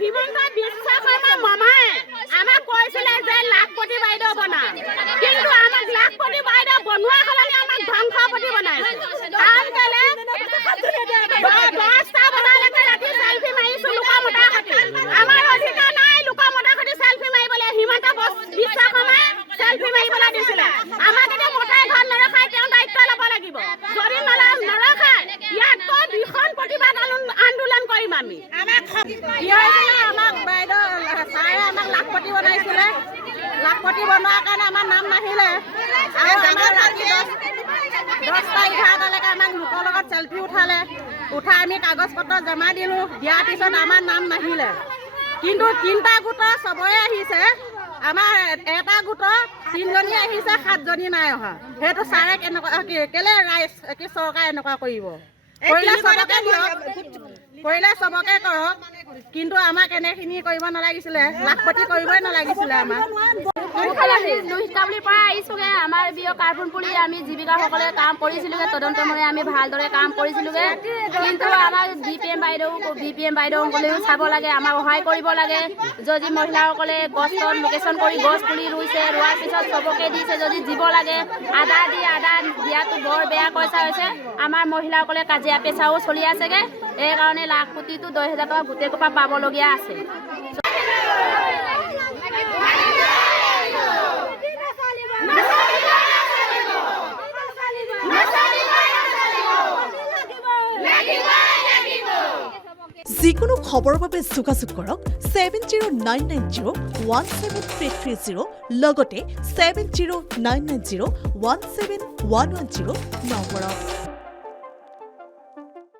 হিমন্ত বিশ্ব শৰ্মা মামাই আমাক কৈছিলে যে লাখপতি বাইদেউ বনা, কিন্তু আমাক লাখপতি বাইদেউ বনোৱা সলনি আমাক ধ্বংসপতি বনাইছে। দহটা বজালৈকে ৰাতি চেলফি মাৰিছো লোকৰ মতাৰ সৈতে। আমাৰ অধিকাৰ নাই লোকৰ মতাৰ সৈতে চেলফি মাৰিবলৈ। হিমন্ত বিশ্ব শৰ্মাই চেলফি মাৰিবলৈ দিছিলে। আমাক এতিয়া মতাই ঘৰত নৰখায়, তেওঁ দায়িত্ব ল'ব লাগিব। যদি নৰখায় ইয়াতকৈ ভীষণ প্ৰতিবাদ আন্দোলন কৰিম আমি। আমাক বাইদেউ ছাৰে আমাক লাখপতি বনাইছিলে। লাখপতি বনোৱাৰ কাৰণে আমাৰ নাম নাহিলে। আৰু আমাৰ ৰাতি 10টা 11টালৈকে আমাক লোকৰ লগত চেলফি উঠালে। উঠাই আমি কাগজ পত্ৰ জমা দিলোঁ। দিয়াৰ পিছত আমাৰ নাম নাহিলে। কিন্তু 3টা গোটৰ চবৰে আহিছে। আমাৰ এটা গোটৰ 3জনী আহিছে, 7জনী নাই অহা। সেইটো ছাৰে কেনেকুৱা কেলে কি চৰকাৰে এনেকুৱা কৰিব? কৰিলে চবকে দিয়ক, কৰিলে চবকে কৰক, কিন্তু আমাক এনেখিনি কৰিব নালাগিছিলে। লাখপতি কৰিবই নালাগিছিলে। আমাৰ লুহিতাবলিৰ পৰা আহিছোগে। আমাৰ বিয় কাৰ্বন পুলি আমি জীৱিকাসকলে কাম কৰিছিলোগে। তদন্তমৰে আমি ভালদৰে কাম কৰিছিলোগে। কিন্তু আমাৰ BPM বাইদেউসকলেও চাব লাগে, আমাক সহায় কৰিব লাগে। যদি মহিলাসকলে গছৰ লোকেশ্যন কৰি গছ পুলি ৰুইছে, ৰোৱাৰ পিছত চবকে দিছে, যদি দিব লাগে। আদা দিয়াটো বৰ বেয়া পইচা হৈছে। আমাৰ মহিলাসকলে কাজিয়া পেচাও চলি আছেগে। এইকাৰণে লাখপতিটো 10,000 টকা গোটেই কোপা পাবলগীয়া আছে। যিকোনো খবৰৰ বাবে যোগাযোগ কৰক 7099017330 লগতে 7099017110 নম্বৰত।